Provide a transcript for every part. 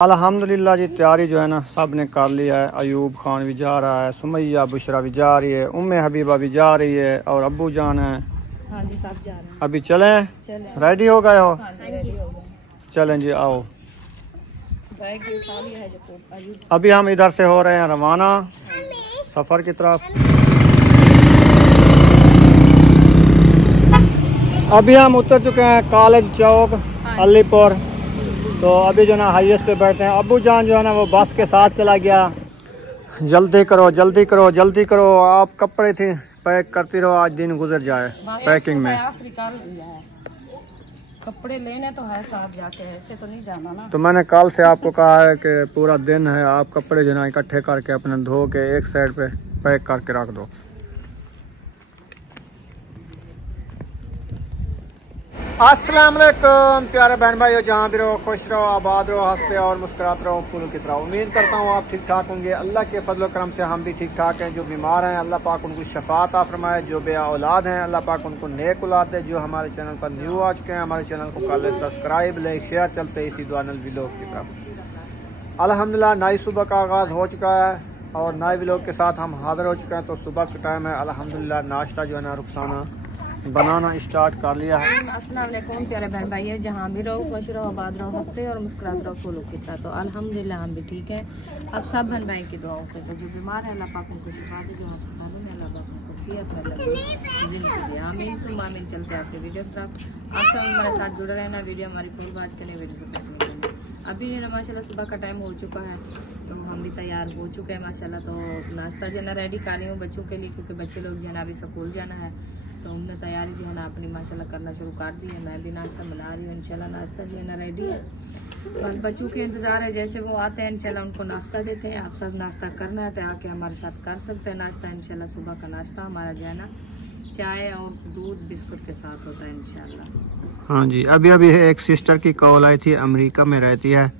अल्हम्दुलिल्लाह जी, तैयारी जो है ना सब ने कर लिया है। अयूब खान भी जा रहा है, सुमैया बुशरा भी जा रही है, उम्मे हबीबा भी जा रही है और अब्बू जान है। हाँ जी, सब जा रहे हैं। अभी चलें? रेडी हो गए हो? हाँ जी, रेडी हो गए। चलें जी, आओ। बैग भी उठा लिया है जो अभी हम इधर से हो रहे हैं रवाना सफ़र की तरफ। अभी हम उतर चुके हैं कॉलेज चौक अलीपुर। तो अभी जो ना हाईएस्ट पे बैठे हैं। अब्बू जान जो है ना वो बस के साथ चला गया। जल्दी करो जल्दी करो जल्दी करो, आप कपड़े थे पैक करती रहो, आज दिन गुजर जाए पैकिंग में। कपड़े लेने तो है साथ जाके, ऐसे तो नहीं जाना ना। तो मैंने कल से आपको कहा है कि पूरा दिन है, आप कपड़े जो ना इकट्ठे करके अपने धो के एक साइड पे पैक करके रख दो। अस्सलाम वालेकुम प्यारे बहन भाइयों, जहाँ भी रहो खुश रहो, आबाद रहो, हंसते और मुस्कुराते रहो फूलों की तरह। उम्मीद करता हूँ आप ठीक ठाक होंगे। अल्लाह के फजल करम से हम भी ठीक ठाक हैं। जो बीमार हैं अल्लाह पाक उनको शफात आ फरमाए, जो बे औलाद हैं अल्लाह पाक उनको नेक औलाद दे। जो हमारे चैनल पर न्यू आ चुके हैं हमारे चैनल को कर ले सब्सक्राइब, लाइक शेयर, चलते इसी दुआ व्लॉग की तरफ। अल्हम्दुलिल्लाह नई सुबह का आगाज़ हो चुका है और नए व्लॉग के साथ हम हाजिर हो चुके हैं। तो सुबह का टाइम है, अल्हम्दुलिल्लाह नाश्ता जो है ना रुखसाना बनाना स्टार्ट कर लिया है। अस्सलाम वालेकुम प्यारे बहन भाइयों, जहाँ भी रहो खुश रहो, आबाद रहो, हंसते और मुस्कुराते रहो फूलों की तरह। तो अल्हम्दुलिल्लाह हम भी ठीक है। अब सब बहन भाई की दुआओं से, तो जो बीमार है अल्लाह पाक उनको शिफा दे, जो अस्पतालों में अल्लाह पाक उनको सेहत जिंदगी आमीन सुम्मा आमीन। चलते आपके वीडियो की तरफ। आप सब हमारे साथ जुड़े रहना, वीडियो हमारी फुल बात करने, वीडियो को देखने के लिए। अभी माशाल्लाह सुबह का टाइम हो चुका है, तो हम भी तैयार हो चुके हैं माशाल्लाह। तो नाश्ता जो है ना रेडी कर रही हूँ बच्चों के लिए, क्योंकि बच्चे लोग जो है ना अभी स्कूल जाना है, तो हमने तैयारी जो है ना अपनी माशाल्लाह करना शुरू कर दी है। मैं भी नाश्ता बना रही हूँ, इंशाल्लाह नाश्ता जो है ना रेडी है। बस बच्चों के इंतज़ार है, जैसे वो आते हैं इंशाल्लाह उनको नाश्ता देते हैं। आप सब नाश्ता करना है तो आके हमारे साथ कर सकते हैं नाश्ता। इंशाल्लाह सुबह का नाश्ता हमारा जो है ना चाय और दूध बिस्कुट के साथ होता है इंशाल्लाह। हाँ जी, अभी अभी एक सिस्टर की कॉल आई थी, अमेरिका में रहती है,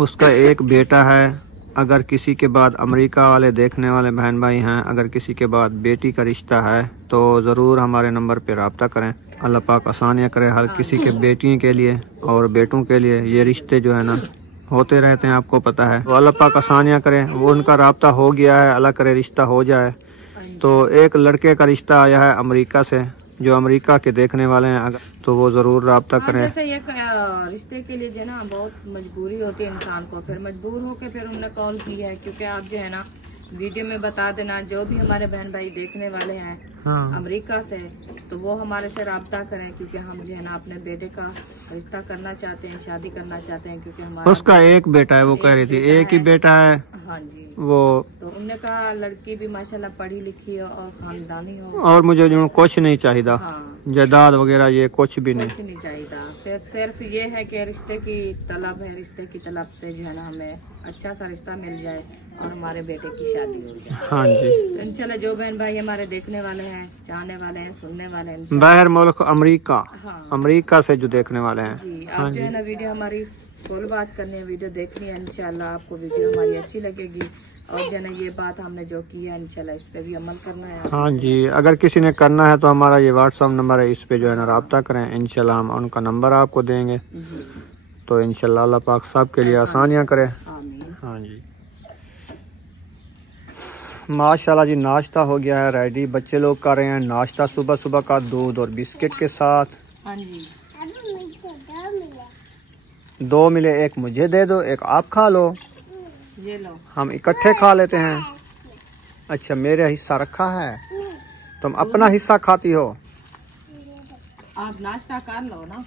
उसका एक बेटा है। अगर किसी के बाद अमेरिका वाले देखने वाले बहन भाई हैं, अगर किसी के बाद बेटी का रिश्ता है तो ज़रूर हमारे नंबर पे रब्ता करें। अल्लाह पाक आसानियाँ करे हर किसी के बेटियों के लिए और बेटों के लिए। ये रिश्ते जो है ना होते रहते हैं, आपको पता है। तो अल्लाह पाक आसानियाँ करें। वो उनका रब्ता हो गया है, अल्लाह करे रिश्ता हो जाए। तो एक लड़के का रिश्ता आया है अमेरिका से, जो अमेरिका के देखने वाले हैं अगर तो वो ज़रूर रब्ता करें। जैसे ये रिश्ते के लिए जो है ना बहुत मजबूरी होती है इंसान को, फिर मजबूर होकर फिर उन्होंने कॉल की है। क्योंकि आप जो है ना वीडियो में बता देना, जो भी हमारे बहन भाई देखने वाले हैं अमेरिका से, तो वो हमारे से रब्ता करें, क्योंकि हम जो है ना अपने बेटे का रिश्ता करना चाहते हैं, शादी करना चाहते हैं। क्योंकि हमारा उसका एक बेटा है, वो कह रही थी एक ही बेटा है। हाँ जी, वो तो उन्होंने कहा लड़की भी माशाल्लाह पढ़ी लिखी हो और खानदानी हो, और मुझे जो कुछ नहीं चाहिए, जायदाद वगैरह ये कुछ भी नहीं चाहिए। फिर सिर्फ ये है कि रिश्ते की तलब है, रिश्ते की तलब से जो है ना हमें अच्छा सा रिश्ता मिल जाए और हमारे बेटे की शादी हो जाए। हाँ जी, इंशाल्लाह जो बहन भाई हमारे देखने वाले हैं, चाहने वाले हैं, सुनने वाले हैं बाहर मुल्क अमेरिका, हाँ अमेरिका से जो देखने वाले हैं जी, आप जो है ना वीडियो हमारी फुल बात करनी है, वीडियो देखनी है। इंशाल्लाह आपको वीडियो हमारी अच्छी लगेगी और जो है ना ये बात हमने जो की है इंशाल्लाह इस पे भी अमल करना है। हाँ जी, अगर किसी ने करना है तो हमारा ये व्हाट्सअप नंबर है, इस पे जो है ना रब्ता करें। इंशाल्लाह हम उनका नंबर आपको देंगे। तो इंशाल्लाह अल्लाह पाक सब के लिए आसानियाँ करे। हाँ जी, माशाल्लाह जी, नाश्ता हो गया है रेडी। बच्चे लोग कर रहे हैं नाश्ता सुबह सुबह का, दूध और बिस्किट के साथ। हाँ जी, 2 मिले, एक मुझे दे दो, एक आप खा लो, ये लो, हम इकट्ठे खा लेते हैं। अच्छा, मेरा हिस्सा रखा है, तुम अपना हिस्सा खाती हो। आप नाश्ता कर लो ना।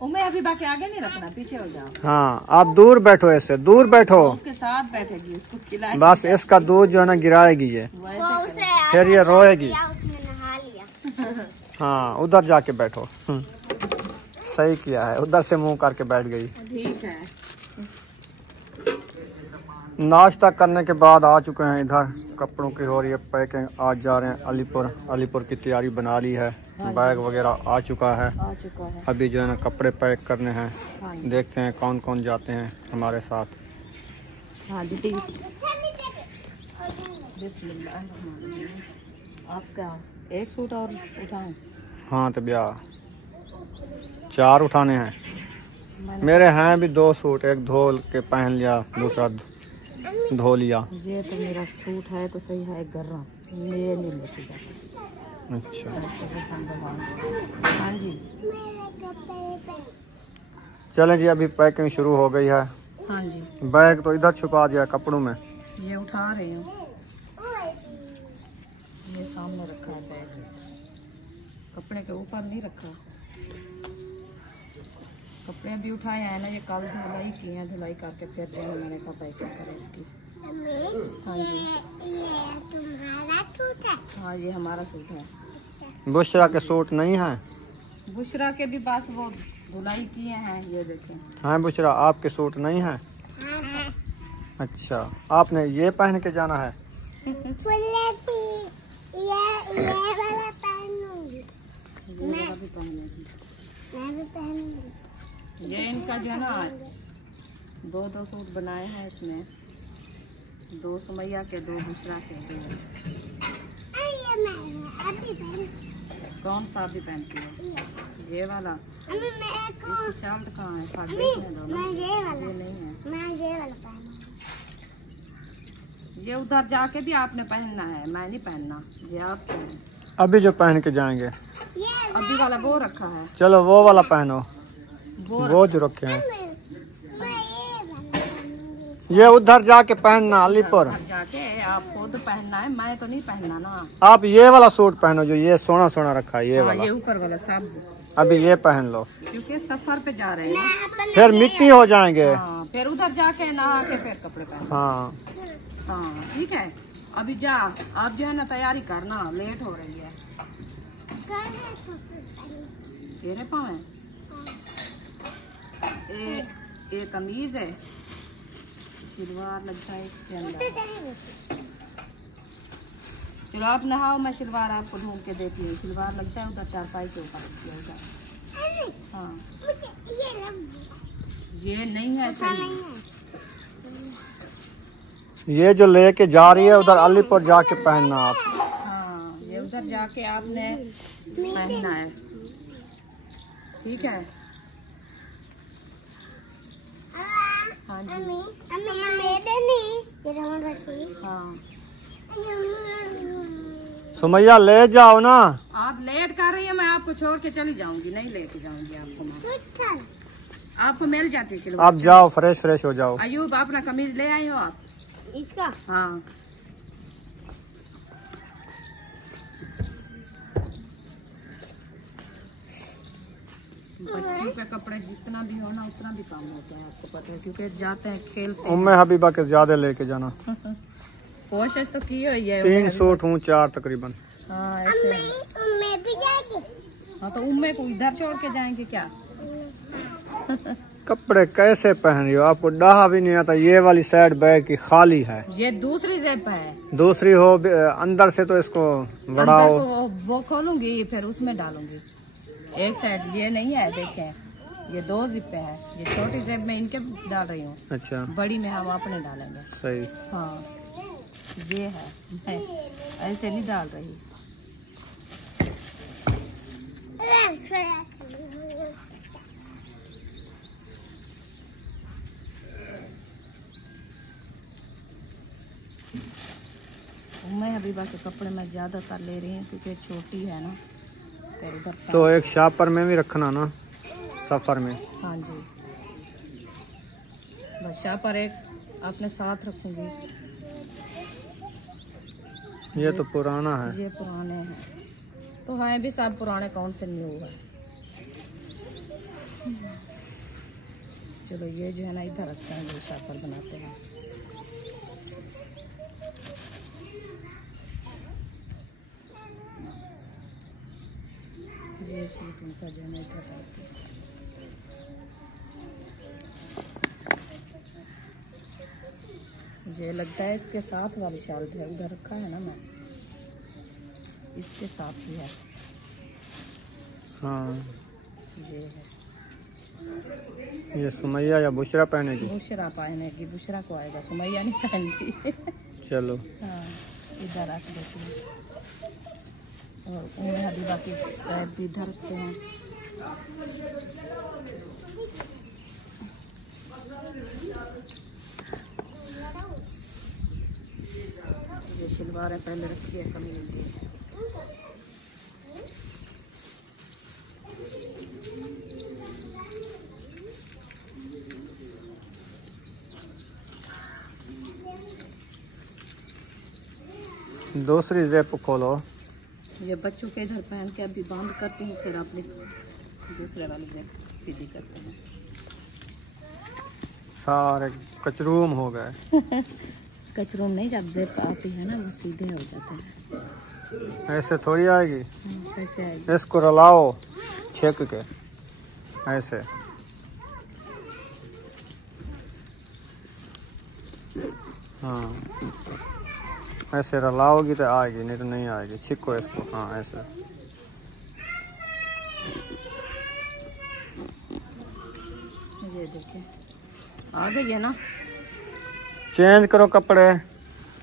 उमे अभी बाकी आगे नहीं रखना, पीछे हो जाओ। हाँ, आप दूर बैठो, ऐसे दूर बैठो, उसके साथ बैठेगी, उसको खिलाए। बस इसका दूध जो है ना गिराएगी ये, फिर ये रोएगी। हाँ, उधर जाके बैठो। सही किया है, उधर से मुंह करके बैठ गई। ठीक है। नाश्ता करने के बाद आ चुके हैं इधर, कपड़ों की हो रही है पैकिंग। आज जा रहे हैं अलीपुर, अलीपुर की तैयारी बना ली है, बैग वगैरह आ चुका है। अभी जो है ना कपड़े पैक करने हैं। देखते हैं कौन कौन जाते हैं हमारे साथ। हाँ जी, आपका एक सूट और उठाऊं? हाँ तो ब्याह 4 उठाने हैं। मेरे हैं भी 2 सूट, एक धो के पहन लिया, दूसरा धो लिया। ये तो मेरा सूट है तो सही है गरम, ये नहीं लेके जाता। अच्छा हाँ जी, चलें जी, अभी पैकिंग शुरू हो गई है। हाँ जी, बैग तो इधर छुपा दिया कपड़ों में, ये उठा रही हूँ, ये सामने रखा है बैग, कपड़े के ऊपर नहीं रखा। कपड़े भी उठाए हैं ना, ये कल धुलाई की है, धुलाई करके फिर मैंने कहा पैकिंग करें इसकी। हाँ जी, ये तुम्हारा सूट है? हाँ ये हमारा सूट है। बुशरा के सूट नहीं है? बुशरा के भी बस वो धुलाई किए हैं, ये देखें। हाँ बुशरा, आपके सूट नहीं है? अच्छा, आपने ये पहन के जाना है? ये वाला पहनूंगी। मैं भी पहनूंगी। मैं भी पहनूंगी। ये इनका जो है ना 2-2 सूट बनाए हैं इसमें, 2 सुमैया के, 2 बुशरा के। ये मैं अभी पहन। कौन सा भी पहनती है? ये वाला। अम्मी मैं को इसकी शर्ट कहाँ है? अम्मी मैं ये वाला, ये नहीं है। मैं ये वाला पहनूंगी। ये उधर जाके भी आपने पहनना है, मैं नहीं पहनना, ये आप पहनो। अभी जो पहन के जाएंगे? ये अभी वाला वो रखा है, चलो वो वाला पहनो, वो वो जो रखे हैं। मैं ये वाला पहनूंगी। ये उधर जाके पहनना अलीपुर। उधर जाके आप खुद पहनना है, मैं तो नहीं पहनना ना। आप ये वाला सूट पहनो जो ये सोना सोना रखा है, ये हाँ, वाला। ये ऊपर वाला सब्ज, अभी ये पहन लो, क्योंकि सफर पे जा रहे हैं। फिर मिट्टी हो जाएंगे। हाँ, फिर उधर जाके नहा के फिर कपड़े पहन। हाँ हाँ ठीक है, अभी जा, आप जो है ना तैयारी करना, लेट हो रही है। तेरे पाँव है, एक कमीज है, सिलवार लगता है इसके अंदर। चलो आप नहाओ, मैं सिलवार आपको ढूंढ के देती हूँ। सिलवार लगता है उधर चारपाई के ऊपर रखी है उधर। हाँ ये नहीं है सही, ये जो लेके जा रही है उधर अलीपुर जाके पहनना आप। हाँ ये उधर जाके आपने पहनना है, ठीक है? हाँ जी, हाँ सुमैया ले जाओ ना। आप लेट कर रही है, मैं आपको छोड़ के चली जाऊंगी, नहीं लेके जाऊंगी आपको मैं। आपको मिल जाती सिलवार। आप जाओ, फ्रेश हो जाओ। अयूब अपना कमीज ले आई हो आप? इसका हाँ बच्ची के कपड़े जितना भी हो ना उतना भी काम होता है, आपको पता है, क्योंकि जाते हैं खेलते हैं। उम्मे हबीबा के ज्यादा लेके जाना। कोशिश तो की हुई है। 3 सूट हूँ, 4 तकरीबन। हाँ ऐसे। मैं भी जाएगी। हाँ तो उम्मे को इधर छोड़ के जाएंगे क्या? कपड़े कैसे पहन रही हो? आपको डाहा भी नहीं आता। ये वाली साइड बैग की खाली है, ये दूसरी जेब है, दूसरी हो अंदर से तो इसको बढ़ाओ। अंदर को वो खोलूंगी फिर उसमें डालूंगी। एक साइड ये नहीं है, देखें ये 2 जिप है, ये छोटी जेब में इनके डाल रही हूँ, अच्छा बड़ी में हम अपने डालेंगे। सही। हाँ ये है, मैं ऐसे नहीं डाल रही। मैं हबीबा के कपड़े में ज्यादातर ले रही हूँ क्योंकि छोटी है ना, फिर उधर तो एक शापर में भी रखना ना, सफर में। हाँ जी, बस शापर एक अपने साथ रखूंगी। ये तो पुराना है। ये पुराने हैं तो हैं भी, सब पुराने, कौन से न्यू है। चलो ये जो है ना इधर रखते हैं, ये शापर बनाते हैं। ये सूट उनका जो है ना इधर रखते हैं। ये लगता है इसके साथ वाली शाल है, उधर रखा है ना, मैं इसके साथ ही है। हाँ ये है, ये सुमैया या बुशरा पहनेगी? बुशरा पहनेगी, बुशरा को आएगा, सुमैया नहीं पहनती। चलो हाँ इधर रख देती हूँ, और उन्हें हबीबा की पैर भी इधर रखते हैं। सलवार है, पहले रखी है कमीज। दूसरी जेब खोलो। ये बच्चों के इधर पहन के अभी बंद करती हूँ, फिर अपनी दूसरे वाली जेब सीधी करते हैं। सारे कचरूम हो गए। कचरूम नहीं, जब जेब आती है ना वो सीधे हो जाते हैं। ऐसे थोड़ी आएगी, कैसे आएगी? इसको रलाओ छेक के ऐसे। हाँ ऐसे रलाओगी तो आएगी, नहीं तो नहीं आएगी। छिको इसको, हाँ ऐसे। ये देखिए आ गई है ना। चेंज करो कपड़े।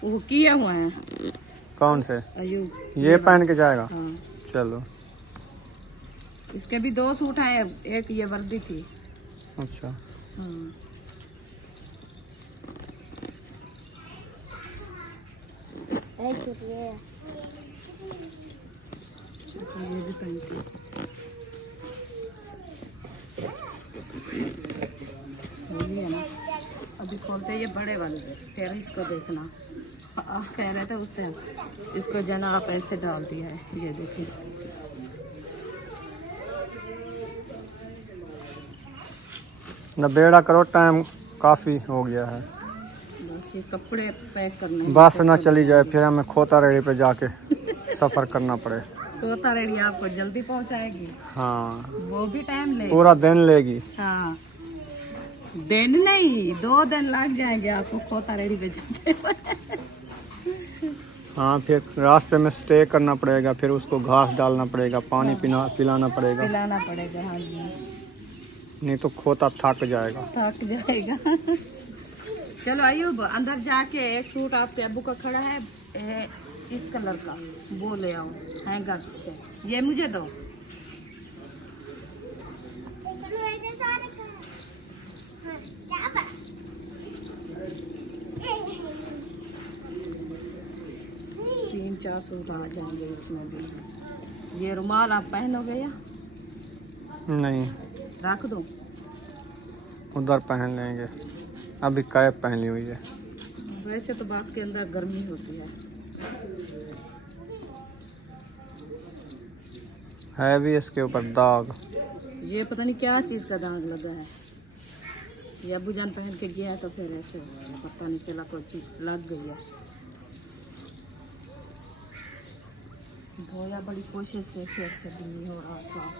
वो किए हुए हैं। कौन से? अयूब ये पहन के जाएगा। हाँ। चलो। इसके भी 2 सूट हैं, एक ये वर्दी थी। अच्छा हाँ। ये भी पहनती है। वही है ना, अभी खोलते हैं ये बड़े वाले से, फिर इसको देखना। आप कह रहे थे उस टाइम इसको जना आप ऐसे डाल दिया है। ये देखिए नबेड़ा करो, टाइम काफी हो गया है। बस ये कपड़े पैक करने हैं। बस ना चली जाए, फिर हमें खोता रेड़ी पे जाके सफर करना पड़े। तोता रेडी आपको जल्दी पहुंचाएगी। हाँ वो भी टाइम ले। पूरा दिन लेगी। हाँ दिन नहीं, 2 दिन लग जाएंगे आपको खोता रेडी पे जाते। हाँ फिर रास्ते में स्टे करना पड़ेगा, फिर उसको घास डालना पड़ेगा, पानी पिलाना पड़ेगा। पिलाना पड़ेगा। हाँ जी, नहीं तो खोता थक जाएगा। थक जाएगा। चलो अयूब अंदर जाके एक सूट आपके अब्बू का खड़ा है इस कलर का, वो ले आओ हैंगर से। ये मुझे दो। तीन चार सूट आ जाएंगे इसमें भी। ये रुमाल आप पहनोगे या नहीं? रख दो। उधर पहन लेंगे, अभी कैप पहनी हुई है। वैसे तो बास के अंदर गर्मी होती है भी इसके ऊपर दाग। ये पता नहीं क्या चीज का दाग लगा है। ये अब्बू जान पहन के गया है तो फिर ऐसे पता नहीं चला, कोई चीज लग गई है। धोया बड़ी कोशिश से भी नहीं हो रहा साफ।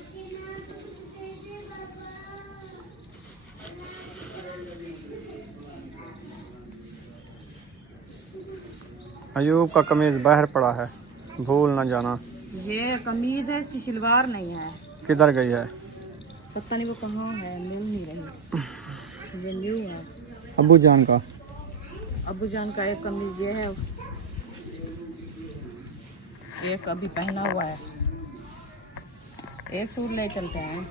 अयूब का कमीज बाहर पड़ा है, भूल ना जाना। ये कमीज है, इसकी सलवार नहीं है। किधर गई है? पता नहीं वो कहाँ है, मिल नहीं रही। ये न्यू है। अब्बू जान का। अब्बू जान का एक कमीज ये है, एक अभी पहना हुआ है। एक सूट ले चलते हैं।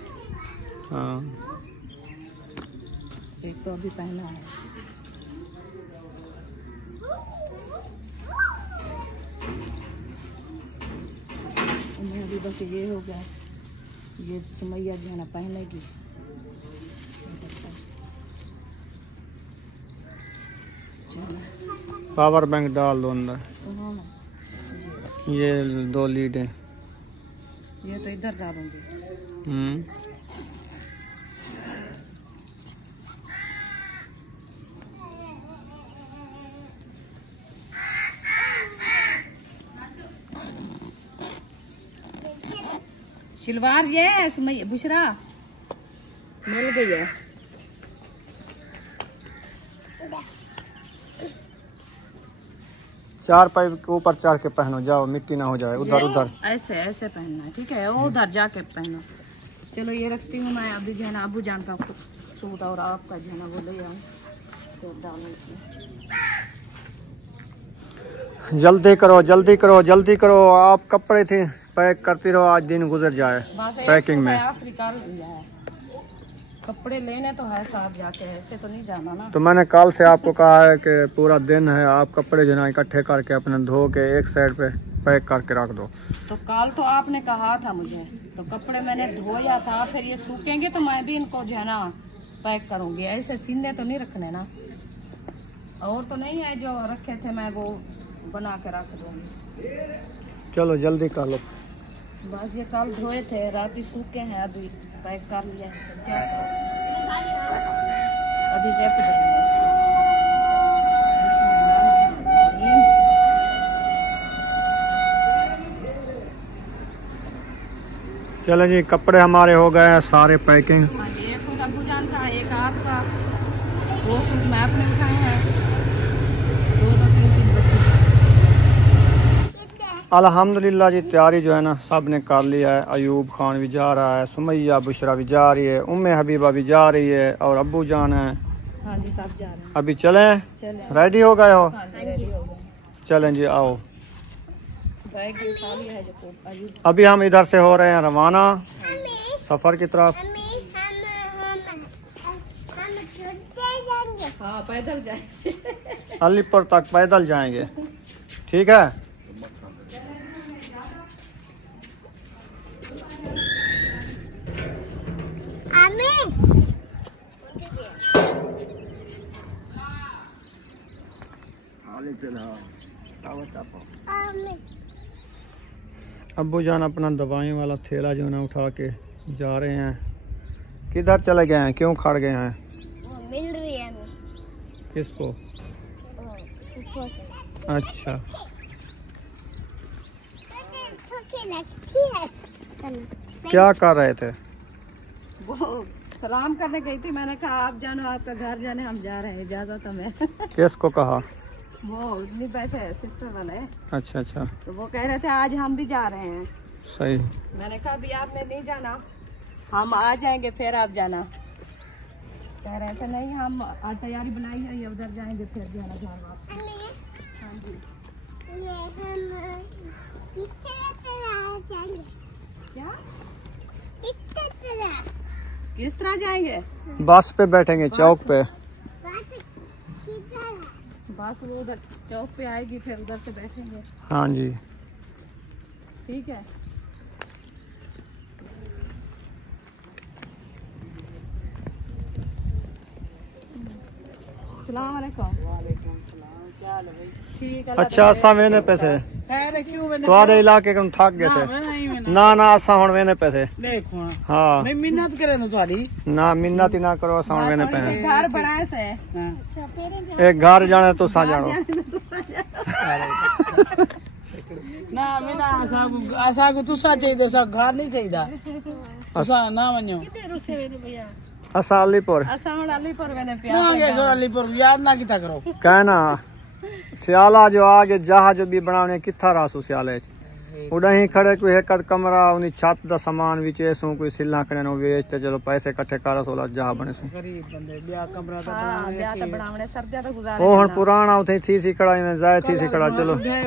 हाँ एक तो अभी पहना है। उन्हें अभी बस ये हो गया, ये सुमैया जो है ना पहनेगी। पावर बैंक डाल दो अंदर। हाँ ये 2 लीड है। ये तो इधर डालूंगी। सलवार ये है सुमैया, बुशरा मिल गई है। चार पाइप के ऊपर चढ़ के पहनो, जाओ मिट्टी ना हो जाए। उधर उधर ऐसे ऐसे पहनना है, ठीक है? वो उधर जाके पहनो। चलो ये रखती हूँ मैं। अभी जो है ना अबू जानता हूँ सूट, और आपका जो है ना वो ले आऊँ तो डालूँ इसमें। जल्दी करो जल्दी करो जल्दी करो। आप कपड़े थे पैक करती रहो, आज दिन गुजर जाए बस एक पैकिंग सूट में। है, आप निकाल दिया है। कपड़े लेने तो है साथ जाके, ऐसे तो नहीं जाना ना। तो मैंने कल से आपको कहा है कि पूरा दिन है, आप कपड़े जो ना इकट्ठे करके अपने धो के एक साइड पे पैक करके रख दो। तो कल तो आपने कहा था मुझे, तो कपड़े मैंने धोया था, फिर ये सूखेंगे तो मैं भी इनको जो है ना पैक करूँगी। ऐसे सीने तो नहीं रखने ना, और तो नहीं है जो रखे थे मैं वो बना के रख दूँगी। चलो जल्दी कर लो। बस ये कल धोए थे, रात ही सूखे हैं, अभी पैक कर लिया है, तो क्या अभी जेप देंगे। चलो जी, कपड़े हमारे हो गए हैं सारे पैकिंग। हाँ जी, एक सूट अब्बू जान का, एक आपका, 2 सूट मैं अपने उठाए हैं, 2 3 बच्चे। अल्हम्दुलिल्लाह जी, तैयारी जो है ना सब ने कर लिया है। अयूब खान भी जा रहा है, सुमैया बुशरा भी जा रही है, उम्मे हबीबा भी जा रही है, और अब्बू जान है। हाँ जी, सब जा रहे हैं। अभी चलें? चलें। रेडी हो गए हो? हाँ जी, रेडी हो गए। चलें जी, आओ। बैग भी उठा लिया है जो अयूब। अभी हम इधर से हो रहे हैं रवाना सफर की तरफ। हाँ, पैदल जाए। अलीपुर तक पैदल जाएंगे, ठीक है? अब्बू जान अपना दवाई वाला थैला जो ना उठा के जा रहे हैं। किधर चले गए हैं, क्यों खड़ गए हैं? वो मिल रही है हमें। किसको? ऊपर से। अच्छा, छोटी लगती है। क्या कर रहे थे? वो सलाम करने गई थी, मैंने कहा आप जानो, आपका घर जाने, हम जा रहे हैं, इजाजत हमें। किसको कहा? वो नहीं बैठे सिस्टर वाले। अच्छा अच्छा, तो वो कह रहे थे आज हम भी जा रहे हैं। सही। मैंने कहा अभी आपने नहीं जाना, हम आ जाएंगे फिर आप जाना। कह रहे थे नहीं, हम आज तैयारी बनाई है, ये उधर जाएंगे फिर जाना घर वापस। हाँ जी। क्या किस तरह जाएंगे? बस पे बैठेंगे, चौक पे। बस वो उधर चौक पे आएगी, फिर उधर से बैठेंगे। हाँ जी, ठीक है। अस्सलाम वालेकुम। ठीक है। अच्छा, असा वेने पे थे तुम्हारे इलाके को थक गए थे ना? ना असा हुण वेने पे थे। हाँ, मैं मिन्नत करे ना तुम्हारी ना मिन्नत ही ना करो, असा हुण वेने पे हैं। घर बनाए से एक घर जाने तो सा जानो। ना मैं ना असा को तुसा चाहिए, सा घर नहीं चाहिए। असा ना वञो। असा अलीपुर। असा हुण अलीपुर वेने पे ना के घर अलीपुर याद ना किता करो। कहना सियाला जो आगे जहाज भी बनाने किथा रासू सियाले उड़ही खड़े कोई एक कमरा उन्हीं छत दा सामान विच ऐसो कोई सिल्ला कने नो वेच ते चलो पैसे इकट्ठे कर सोला जहा बने सो। गरीब बंदे ब्याह कमरा तो हां, ब्याह तो बनावणे सर्दियां तो गुजारे। ओ हुन पुराना उथे थी सी खड़ा में जाए थी सी खड़ा, चलो ढाई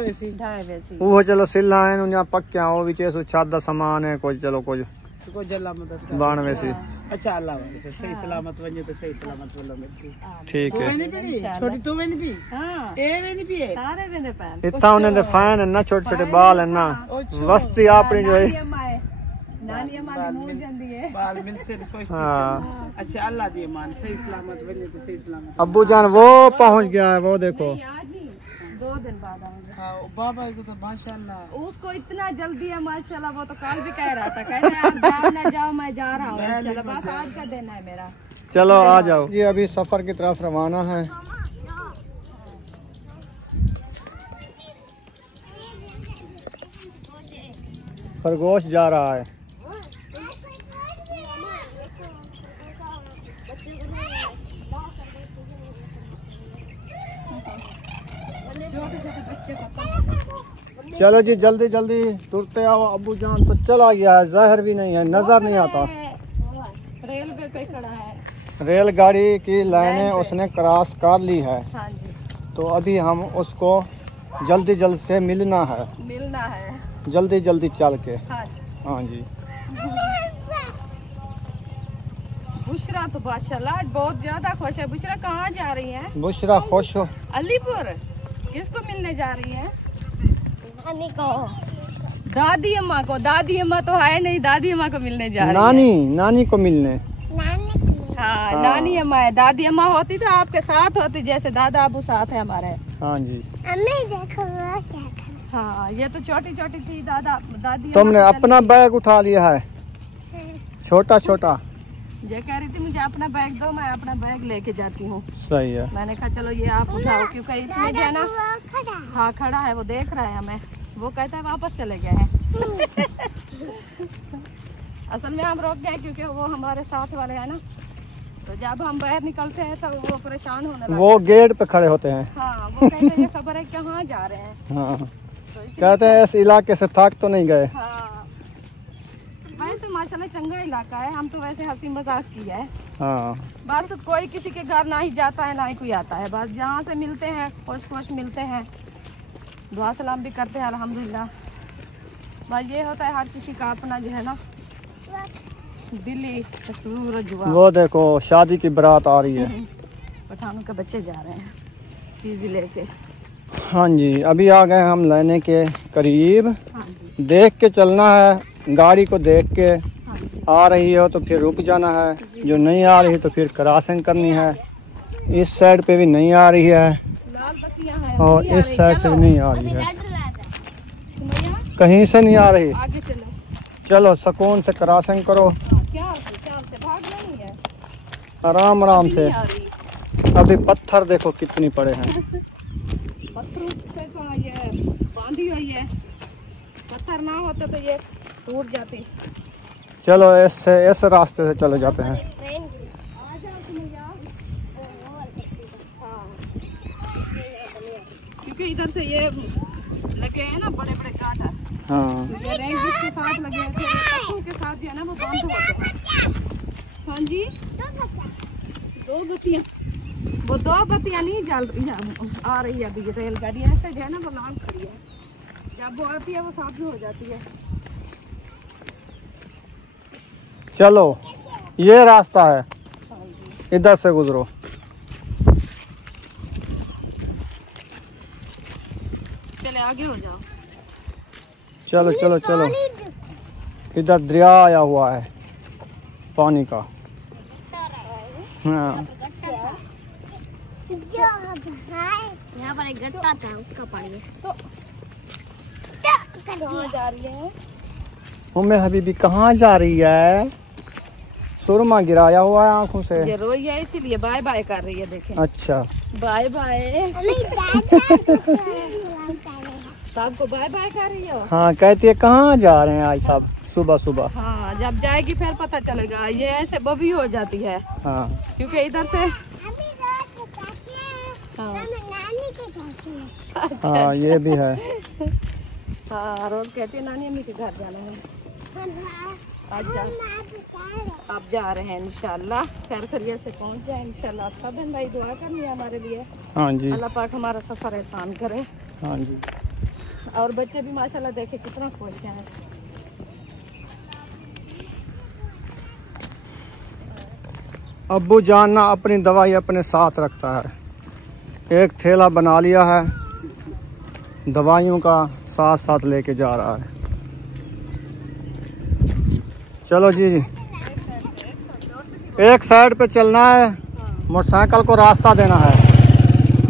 वैसी वो चलो सिल्ला है उन्या पक्कियां ओ विच ऐसो छत दा सामान है कोई, चलो कोई को जल्ला मदद कर बाण वैसी। अच्छा अल्लाह वाले सही सलामत वञे तो सही सलामत बोलो मेरी। ठीक है। वेनी पी छोटी तू वेनी पी। हां, ए वेनी पी सारे वेंदे पैन इतना उन्हें दे फैन है ना, छोटे छोटे बाल है ना, वस्ती अपनी जो है। नानी हमारी मुंह जंदी है बाल मिल से खुश। हाँ, अच्छा अल्लाह दी मान सही सलामत वञे तो सही सलामत। अब्बू जान वो पहुंच गया है, वो देखो। आज नहीं, 2 दिन बाद आऊंगे। हां बाबा को तो माशाल्लाह उसको इतना जल्दी है माशाल्लाह, वो तो कल भी कह रहा था, कहते हैं आप जाओ ना जाओ, मैं जा रहा हूँ इंशाल्लाह, बस आज का दिन है मेरा। चलो आ जाओ जी, अभी सफर की तरफ रवाना है। खरगोश जा रहा है। चलो जी, जल्दी जल्दी तुरते आओ। अब्बू जान तो चला गया है, जहर भी नहीं है, नजर नहीं आता। रेलवे पे खड़ा है, रेलगाड़ी की लाइनें उसने क्रॉस कर ली है, हाँ जी, तो अभी हम उसको जल्दी जल्द से मिलना है, मिलना है, जल्दी जल्दी चल के। हाँ जी। हाँ जी, बुश बुशरा तो माशाल्लाह आज बहुत ज्यादा खुश है। बुशरा कहाँ जा रही है? बुशरा खुश हो? अलीपुर। किसको मिलने जा रही है? नानी को। दादी अम्मा को। दादी अम्मा तो है नहीं, दादी अम्मा को मिलने जा रही नानी, नानी को मिलने। नानी को। हाँ, नानी अम्मा है। दादी अम्मा होती तो आपके साथ होती, जैसे दादा अबू साथ है हमारे। हाँ जी। अम्मी देखो वो क्या कर। हाँ, ये तो छोटी छोटी थी दादा दादी। तुमने अपना बैग उठा लिया है, छोटा छोटा। ये कह रही थी मुझे अपना बैग दो, मैं अपना बैग लेके जाती हूँ। सही है। मैंने कहा चलो ये आप उठाओ, क्योंकि इसमें जो है ना, वो खड़ा। हाँ खड़ा है, वो देख रहा है हमें। वो कहता है वापस चले गए हैं। असल में हम रोक गए क्योंकि वो हमारे साथ वाले हैं ना, तो जब हम बाहर निकलते हैं तो वो परेशान होने लगते हैं। वो गेट पे खड़े होते हैं। हाँ, वो कहते हैं ये खबर है कहाँ जा रहे हैं। हाँ, तो इसलिए कहते हैं इस इलाके से थक तो नहीं गए। हाँ, वैसे माशाल्लाह चंगा इलाका है। हम तो वैसे हंसी मजाक की है। हाँ, बस कोई किसी के घर ना ही जाता है ना ही कोई आता है। बस जहाँ से मिलते हैं खुश खुश मिलते हैं, दुआ सलाम भी करते हैं अल्हम्दुलिल्लाह। बस ये होता है हर किसी का अपना जो है ना दिल्ली सूरज हुआ। वो देखो शादी की बारात आ रही है। पठानों के बच्चे जा रहे हैं चीज लेके। हाँ जी, अभी आ गए हम लेने के करीब। हाँ जी, देख के चलना है, गाड़ी को देख के। हाँ जी। आ रही हो तो फिर रुक जाना है, जो नहीं आ रही तो फिर क्रॉसिंग करनी है। इस साइड पे भी नहीं आ रही है लाल बत्तियां हैं और नहीं आ इस रही। साइड से चलो, भी नहीं आ रही है, रेड लाइट है। सुमैया, कहीं से नहीं आ रही। आगे चलो। चलो सुकून से क्रॉसिंग करो, हाँ, क्या से भागना नहीं है। आराम आराम अभी से। नहीं आ रही। अभी पत्थर देखो कितनी पड़े हैं। पत्थरों से तो ये बांधी हुई है, पत्थर ना होता तो ये टूट जाती। चलो इस रास्ते से चले जाते हैं। ट्रेन आ जाओ सुमैया। हाँ, क्योंकि इधर से ये लगे हैं ना बड़े बड़े कांटा, हाँ, तो ये रैंक जिसके साथ लगे हैं, फिर पत्थरों के साथ जो है ना वो बंद होते हैं। हाँ जी, दो बत्तियाँ। वो दो बत्तियाँ नहीं जल रही हैं, आ रही है अभी ये रेलगाड़ी ऐसे जो है ना वो लाल खड़ी है। जब वो आती है वो साथ में हो जाती है। चलो ये रास्ता है, हाँ जी, इधर से गुजरो। चले आगे हो जाओ। चलो चलो चलो, इधर दरिया आया हुआ है पानी का। हाँ, यहाँ पर एक गट्टा था, उसका पानी है। तो कहाँ जा रही है? उम्मे हबीबी कहाँ जा रही है? सुरमा गिराया हुआ है आंखों से। ये रोई है इसीलिए बाय बाय कर रही है, देखें। अच्छा, बाय बाय, सबको बाय बाय कर रही हो। हाँ, कहती है कहाँ जा रहे हैं आज सब सुबह सुबह। हाँ, जब जाएगी फिर पता चलेगा। ये ऐसे बबी हो जाती है हाँ, क्योंकि इधर से हाँ, हाँ, ये भी है। हाँ, रोज कहती है नानी अम्मी के घर जाना है। आप जा रहे हैं इंशाल्लाह, खैर खैरियत से पहुंच जाए इंशाल्लाह। आप सब बहन भाई दुआ करनी है हमारे लिए, हाँ जी, अल्लाह पाक हमारा सफर आसान करे। हाँ जी। और बच्चे भी माशाल्लाह देखे कितना खुश हैं। अब्बू जान ना अपनी दवाई अपने साथ रखता है, एक थैला बना लिया है दवाइयों का, साथ साथ लेके जा रहा है। चलो जी, एक साइड पे चलना है, मोटरसाइकिल को रास्ता देना है।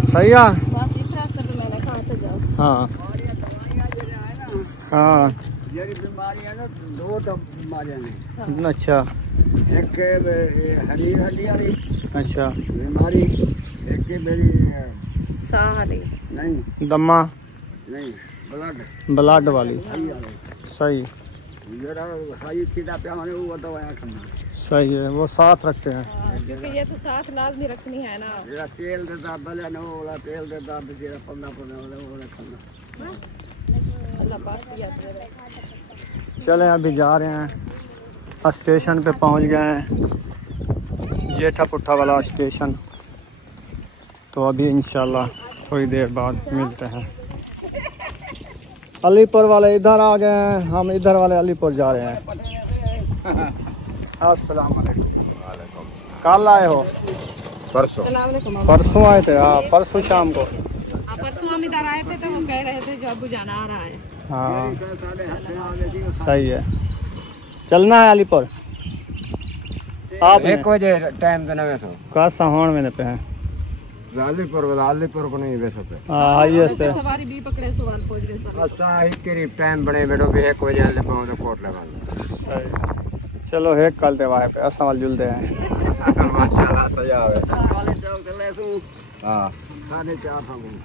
सही है। बस इस रास्ते पे मैंने कहा था जाओ। हाँ, हाँ, बीमारी है ना, दो तो बीमारियां हैं। अच्छा, एक हरी हड्डी वाली अच्छा, बीमारी, एक मेरी साह नहीं। नहीं दम्मा, नहीं ब्लड वाली। हाई वाली, सही, जरा हाई सीधा पे हमारे वो दवाइयाँ खाना। सही है, वो साथ रखते हैं। हाँ, क्योंकि ये तो साथ लाजमी रखनी है ना। जरा तेल देता भले ना, वो वाला तेल देता जरा 15 वाला वो वाला खाना। अल्लाह पाक की याद करे। चले अभी जा रहे हैं, स्टेशन पे पहुंच गए हैं, जेठा पुट्ठा वाला स्टेशन। तो अभी इंशाल्लाह थोड़ी देर बाद मिलते हैं। अलीपुर वाले इधर आ गए हैं, हम इधर वाले अलीपुर जा रहे हैं। अस्सलाम वालेकुम। कल आए हो? परसों परसों आए थे। हाँ परसों शाम को। परसों हम इधर आए थे तो वो कह रहे थे जो अबू जाना आ रहा है। हाँ सही है। चलना है अलीपुर आप 1 बजे टाइम देना में तो का साहोण में पे हैं अलीपुर को नहीं वे सकते। हाँ ये से सवारी भी पकड़े सवाल पहुंच गए सारे। असा ही करीब टाइम बने बैठो भी 1 बजे आले पाऊं तो कोट लगा सही। चलो एक कल ते वाहे पे असा वाल जुलते हैं। माशाल्लाह सजा है। वाले चौक ले तू हां 4:30 फागुन।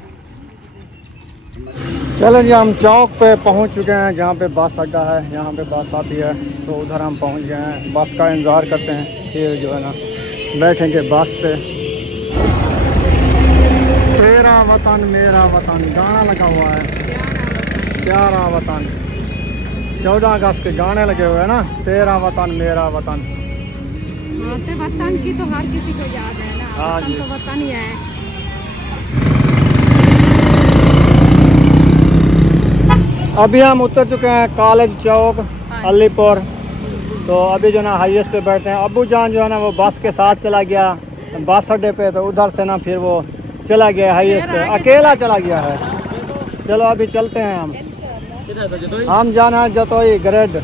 चलो जी हम चौक पे पहुंच चुके हैं जहाँ पे बस अड्डा है। यहाँ पे बस आती है तो उधर हम पहुंच गए हैं। बस का इंतज़ार करते हैं फिर जो है ना बैठेंगे बस पे। तेरा वतन मेरा वतन गाना लगा हुआ है। प्यारा वतन 14 अगस्त के गाने लगे हुए हैं ना। तेरा वतन मेरा वतन। हाँ तो वतन की तो हर किसी को याद है ना। हाँ वतन जी। तो वतन ही है। अभी हम उतर चुके हैं कॉलेज चौक अलीपुर। तो अभी जो ना हाईएस्ट पे बैठते हैं। अबू जान जो है ना वो बस के साथ चला गया बस अड्डे पे। तो उधर से ना फिर वो चला गया हाईएस्ट पे, अकेला चला गया है। चलो अभी चलते हैं हम जाना है जतोई ग्रेड।